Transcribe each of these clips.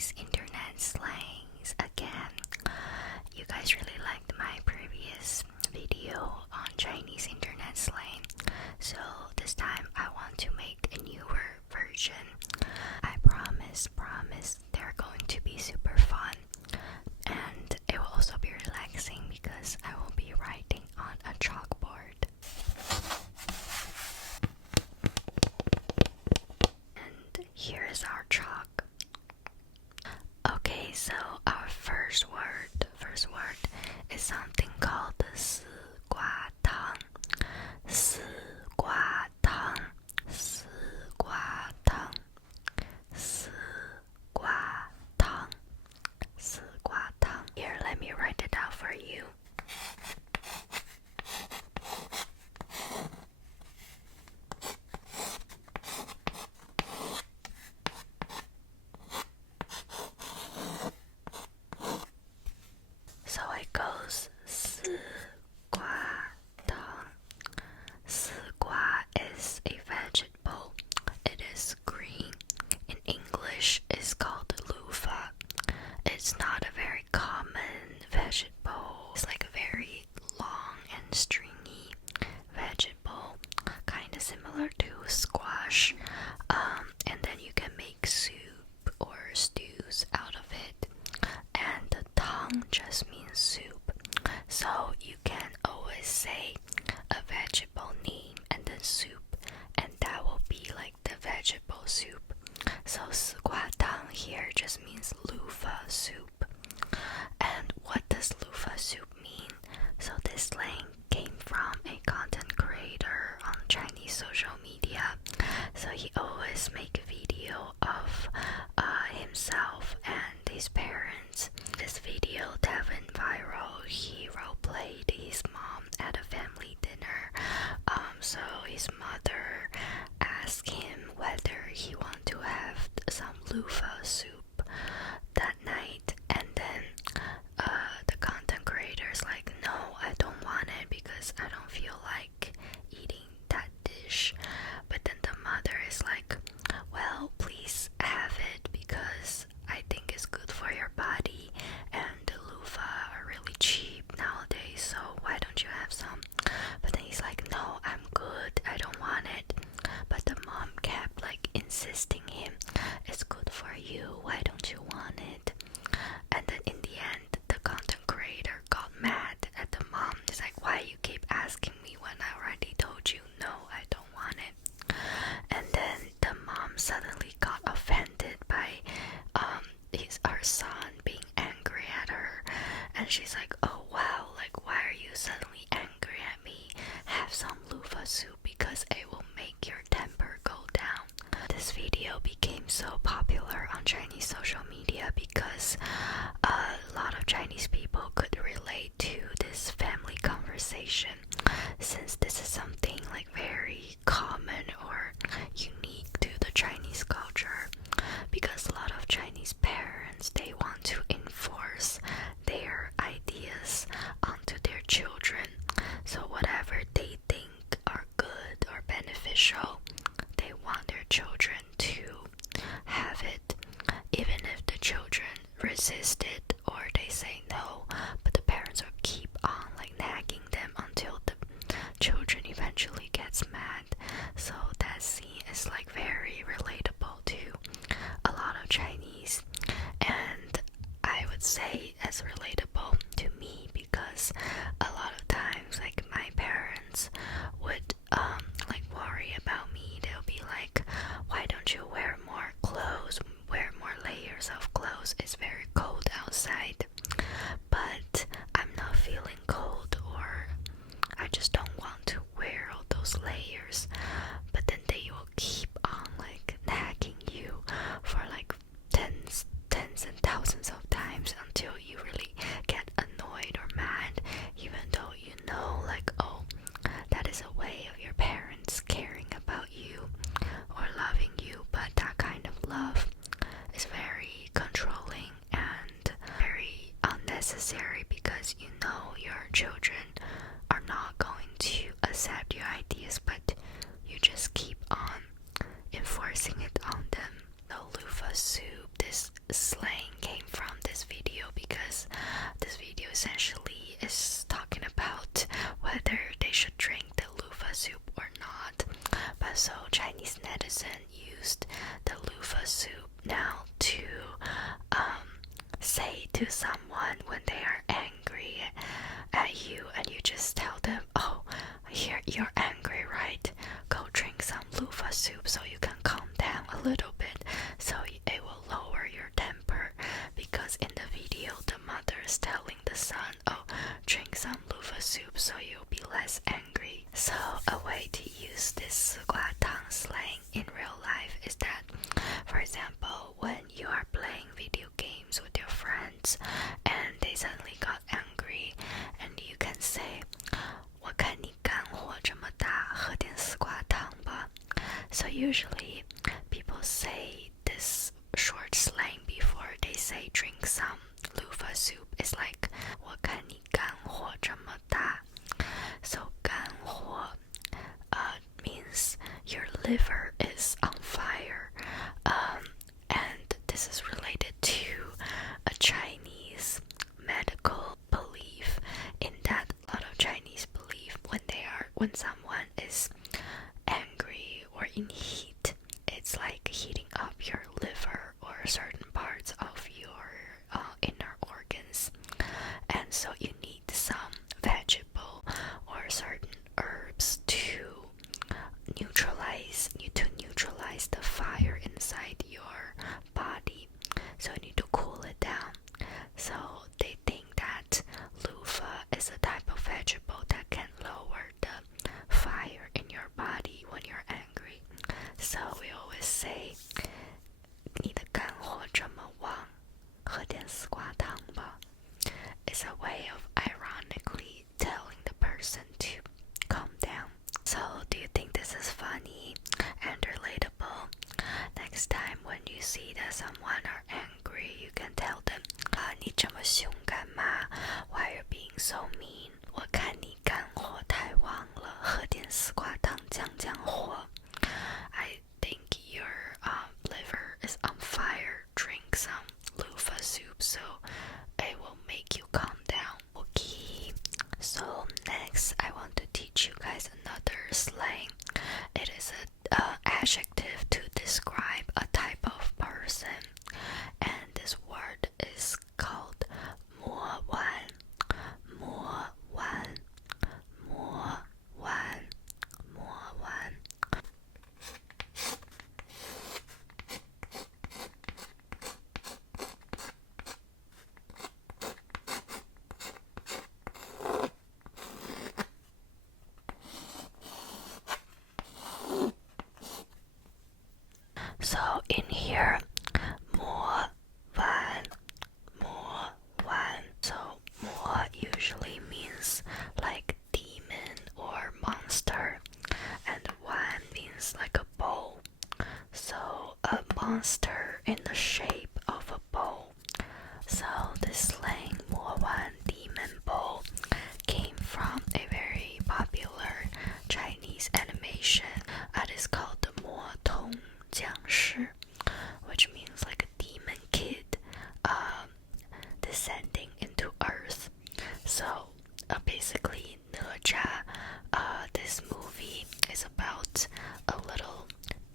Chinese internet slangs again. You guys really liked my previous video on Chinese internet slang, so this time I want to make a newer version. I promise they're going to be super fun, and it will also be relaxing because I will be writing on a chalkboard. And here is our chalk. Okay, so our first word is something called 丝瓜汤. 丝瓜汤, 丝瓜汤, 丝瓜汤, 丝瓜汤. Here, let me write it out for you. So it goes 丝瓜汤. 丝瓜 is a vegetable. It is green. In English, it's called lofah. It's not a very common vegetable. It's like a very long and stringy vegetable, kind of similar to squash. And then you can make soup or stews out of it. And the tang just means soup. So you can always say a vegetable name and then soup, and that will be like the vegetable soup. So 丝瓜汤 here just means lofah soup. And what does lofah soup mean? So this slang came from a content creator on Chinese social media. So he always make a video of himself and his parents. This video that went viral. He role-played his mom at a family dinner. So his mother asked him whether he wanted to have some lofah soup that night, and then the content creator is like, no, I don't want it because I don't feel like eating that dish. But then the mother is like, well, please have it because I think it's good for your body, and the lofah are really cheap nowadays, so why don't you have some? But then he's like, no, I'm good, I don't want it. But the mom kept like insisting him, it's good for you, why don't you want it? And then in the end, the content creator got mad at the mom. He's like, why you keep asking me when I already told you no, I don't want it? And then the mom suddenly got offended by her son being angry at her, and she's like, oh wow, like why are you suddenly angry at me? Have some lofah soup because it will make your temper go down. This video became so popular on Chinese social media because a lot of Chinese people could relate to this family conversation, since this is something like very common or unique to the Chinese culture. Because a lot of Chinese parents, they want to enforce their ideas onto their children. So whatever they think are good or beneficial, they want their children to have it, even if the children resist it or they say no. But the parents will keep on like nagging them until the children eventually gets mad. So that scene is like very relatable to a lot of Chinese, and I would say as relatable to me because a lot of times like my parents would like worry about me. They'll be like, why don't you wear more clothes, wear more layers of clothes, it's very cold outside. But I'm not feeling cold, or I just don't want to wear all those layers. But then they will keep on like nagging you for like tens and thousands of times until you really get annoyed or mad, even though you know like, oh, that is a way of your parents caring about you or loving you. But that kind of love is very controlling and very unnecessary because you know your children are not going to accept your ideas, but you just keep on enforcing it on them. The lofah soup, this slang essentially is talking about whether they should drink the lofah soup or not. But so Chinese netizen used the lofah soup now to say to someone when they are angry at you, and you just tell them, oh, here, you're angry, right? Go drink some lofah soup so you can calm down a little bit, so it will lower your temper. Because in the video, the mother is telling the son, oh, drink some lofah soup so you'll be less angry. So a way to use this 丝瓜汤 slang in real life is that, for example, when you are playing video games with your friends and they suddenly got angry, and you can say, 我看你肝火这么大，喝点丝瓜汤吧. So usually people say this short slang before they say drink some lofah soup. It's like 我看你肝火这么大. So 肝火means your liver is on fire. And this is related to a Chinese medical belief, in that a lot of Chinese believe when someone is angry or in heat, it's like heating up your liver or certain parts of your inner organs, and so you need some vegetable or certain herbs to neutralize the fire inside your body, so you need to cool it down. So they think that lofah is a type of vegetable that can lower the fire in your body when you're angry. So we always say 你的肝火这么旺，喝点丝瓜汤吧. It's a way of ironically telling the person to calm down. So do you think this is funny and relatable? Next time when you see that someone are angry, you can tell them, 你这么凶干嘛? Why are you being so mean? 我看你肝火太旺了，喝点丝瓜汤降降火. I think your liver is on fire. Drink some lofah soup so it will make you calm down. Okay, so next I want to teach you guys another slang. It is an adjective to describe a type of person, and this word is called 魔丸. 魔丸, 魔丸, 魔丸. So in here, 魔丸, 魔丸. So 魔 usually means like demon or monster, and 丸 means like a bowl. So a monster in the shape of a bowl. So this slang 魔丸 demon bowl came from a very popular Chinese animation that is called the 魔童降世, which means like a demon kid descending into earth. So basically,哪吒, this movie is about a little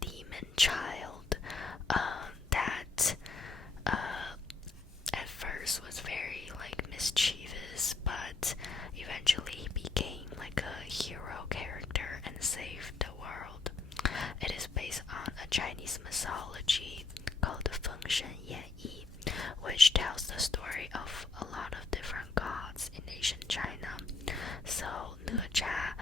demon child that at first was very like mischievous, but eventually he became like a hero character and saved the world. It is based on a Chinese mythology called the Yi, which tells the story of a lot of different gods in ancient China. So哪吒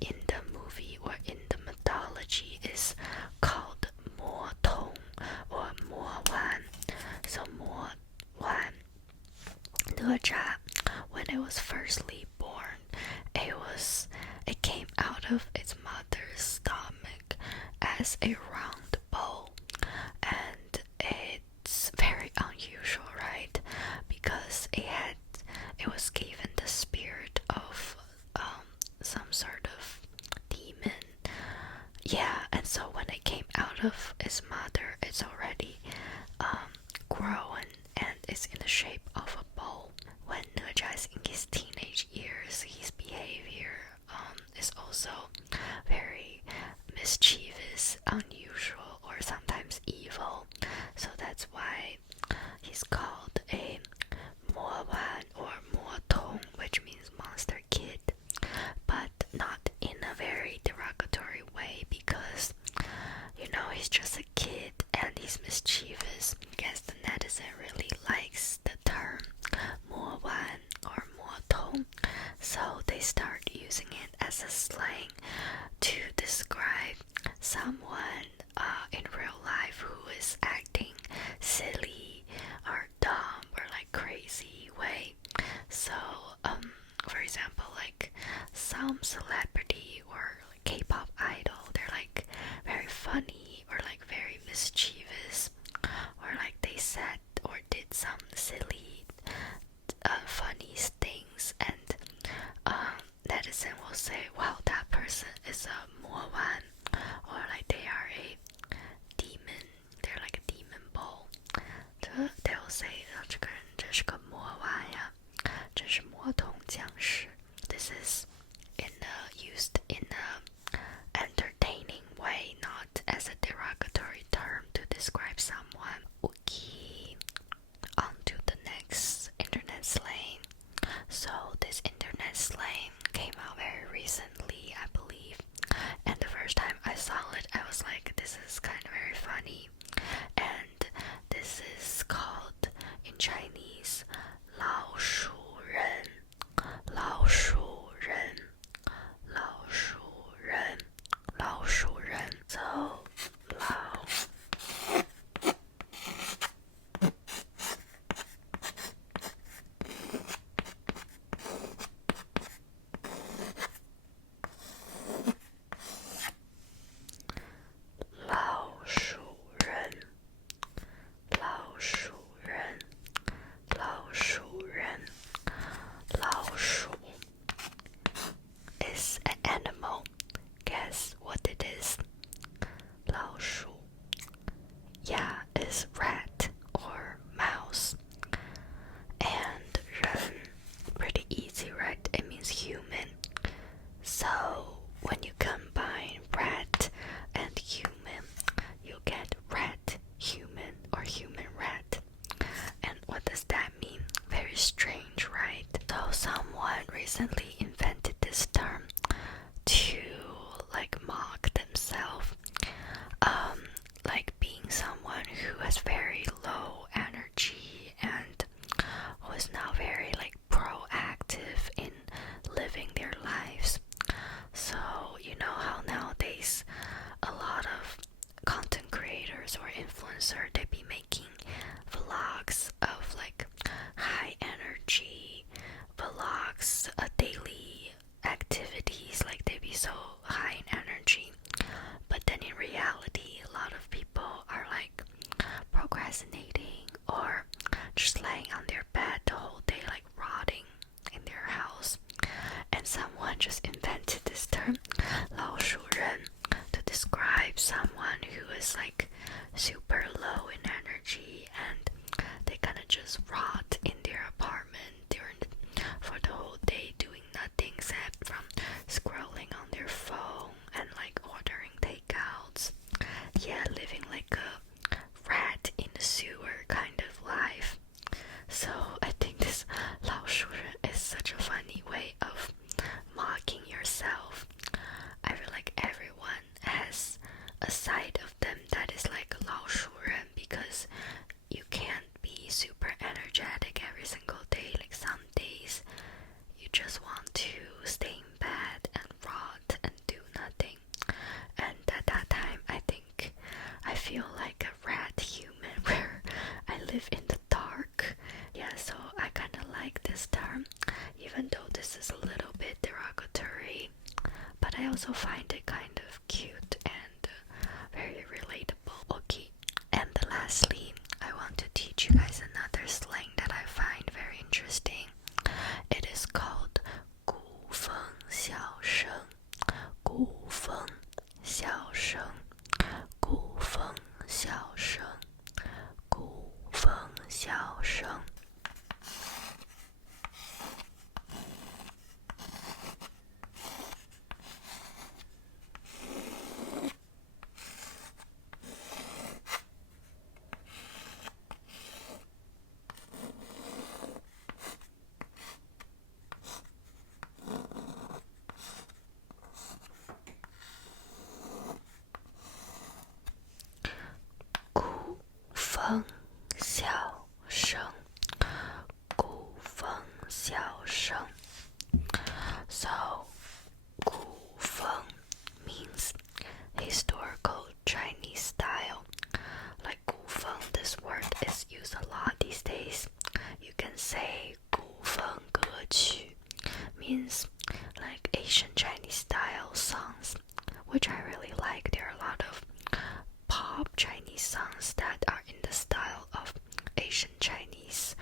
in the movie or in the mythology is called 魔童 or 魔丸. So 魔丸,哪吒, when it was firstly born, it came out of its mother's stomach as a round bowl, and it's very unusual, right? Because it was given the spirit of some sort of demon. Yeah, and so when it came out of its mother, it's already grown and it's in the shape of a bowl. When mischievous, unusual, or sometimes evil. So that's why he's called a 魔丸 or 魔童, which means monster kid, but not in a very derogatory way because, you know, he's just a kid and he's mischievous. I guess the netizen really likes the term 魔丸 or 魔童, so they start using it as a slang to describe someone in real life who is acting silly or dumb or like crazy way. So, for example, like some celebrity or like K-pop idol, they're like very funny or like very mischievous, or like they said or did some silly, funny things, and netizen will say, "Wow, that person is a 魔丸," or like they are a demon. They're like a demon bull. They will say, 这个人真是个魔丸呀，真是魔童降世. This is used in a entertaining way, not as a derogatory term to describe someone. Okay, on to the next internet slang. So this internet slang came out very recently, I believe, and the first time I saw it, I was like, this is kind of very funny. And this is called in Chinese 老熟人,老熟人,老熟人,老熟人. So 老老熟人,老熟人,老熟人,老鼠 is an animal. Guess what it is? 老鼠. Yeah, is rat or mouse. And 人, pretty easy, right? It means human. So when you combine rat and human, you get rat human or human rat. And what does that mean? Very strange, right? So someone recently invented this term to like mock themselves, like being someone who has very low energy and who is not very like proactive in living their lives. So you know how nowadays a lot of content creators or influencers, they be making vlogs of like high energy vlogs, daily activities, like they be so high in energy. But then in reality, a lot of people are like procrastinating or just laying on their bed the whole day, like rotting in their house. And someone just invented this term 老熟人 to describe someone who is like super low in energy and they kind of just rot in their apartment for the whole day, doing nothing except from scrolling on their phone and like ordering takeouts. Yeah, living like a rat in the sewer kind of life. So I think this 老熟人 is such a funny way of mocking yourself. I feel like everyone has a side of them that is like 老熟人, because you can't be super energetic every single day. Like some days you just want to stay in bed and rot and do nothing. And at that time, I think I feel like a rat human where I live in the dark. Yeah, so I kind of like this term, even though this is a little bit derogatory, but I also find it kind of cute and very relatable. Okay, and lastly, I want to teach you guys another slang that I find very interesting. It is called 古风小生,古风小生,古风小生,古风小生. Asian Chinese,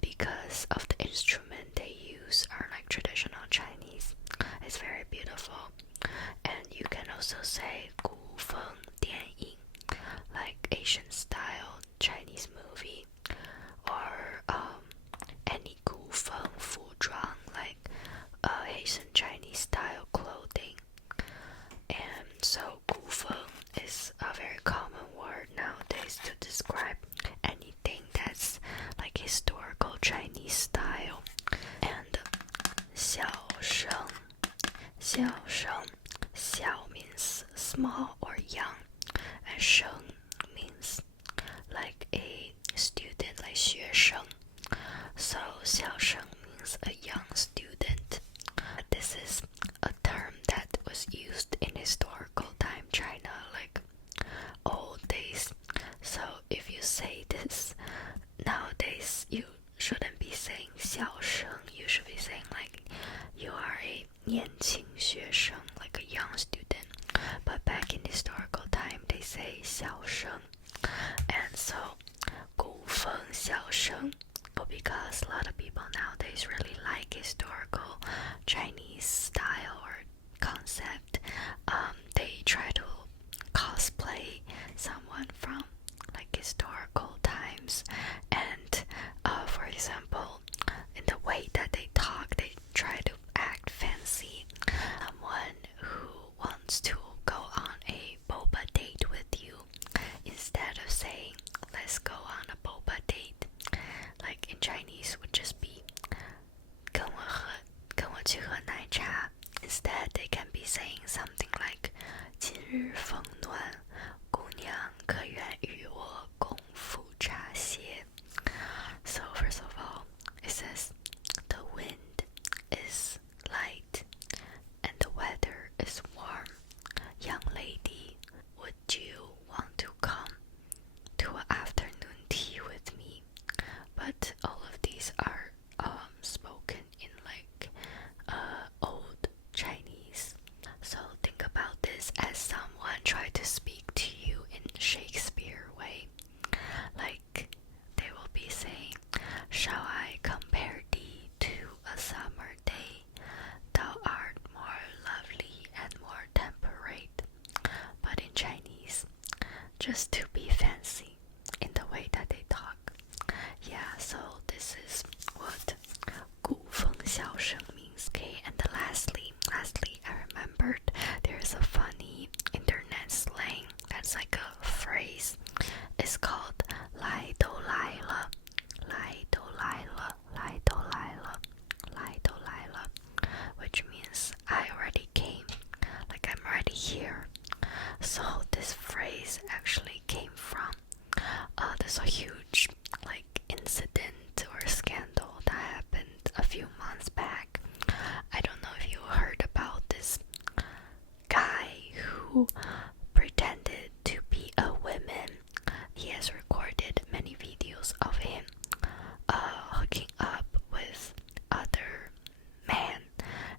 because of the instrument they use are like traditional Chinese. It's very beautiful. And you can also say 古风电影, like Asian style Chinese movie, or any 古风服装, like Asian Chinese style clothing. And so 古风 is a very common word nowadays to describe anything that's like historical Chinese style. And 小生, 小生, 小 means small or young, and 生 means like a student, like 学生. So 小生 means a young student. This is a term that was used in historical time China, like old days. So if you say this nowadays, you shouldn't be saying 小生. You should be saying like you are a 年轻学生, like a young student. But back in historical time, they say 小生. And so 古风小生, because a lot of people nowadays really like historical Chinese style or concept, they try to cosplay someone from like historical times. And for example, in the way that they talk, they try to act fancy. Someone who wants to go on a boba date with you, instead of saying let's go on a boba date, like in Chinese would just be 跟我去喝奶茶. Instead they can be saying something like 今日风暖，姑娘可愿与我共赴茶歇. So first of all, it says the wind is light and the weather is warm. Young lady, would you want to come to an afternoon tea with me? But all of these are spoken in like old Chinese. So think about this as someone tried to speak to you in Shakespeare way. Like they will be saying, shall I compare thee to a summer day? Thou art more lovely and more temperate. But in Chinese, just to be fancy in the way that they talk. Yeah, so this is what 古风小生 means. Okay, and lastly, I remembered there's a funny internet slang that's like a phrase. It's called 来都来了, 来都来了, 来都来了, 来都来了, which means I already came, like I'm already here. So this phrase actually came from there's a huge like incident or scandal that happened a few months back. I don't know if you heard about this guy who pretended to be a woman. He has recorded many videos of him hooking up with other men,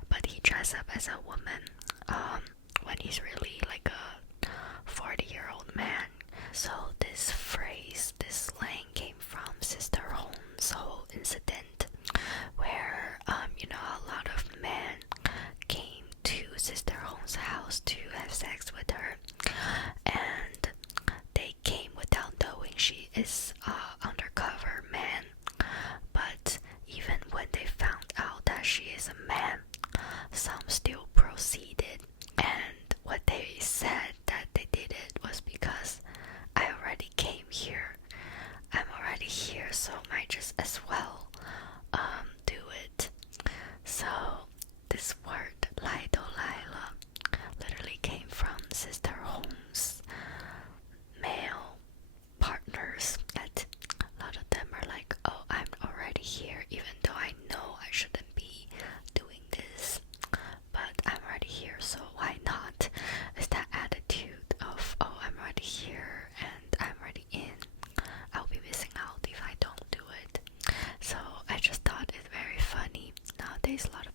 but he dressed up as a woman when he's really like a 40-year-old man. So this phrase, this slang came from Sister Hong's whole incident, where a lot of men came to Sister Hong's house to have sex with her, and they came without knowing she is undercover man. But even when they found out that she is a man, some still proceeded. And what they said that they did it was because I already came here. I'm already here, so might just as well do it. So this word 来都来了 literally came from Sister Hong's male partners, that a lot of them are like, oh, I'm already here, even though I know I shouldn't be doing this, but I'm already here, so why not? It's that attitude of, oh, I'm already here and I'm already in, I'll be missing out if I don't do it. So I just thought it's very funny. Nowadays a lot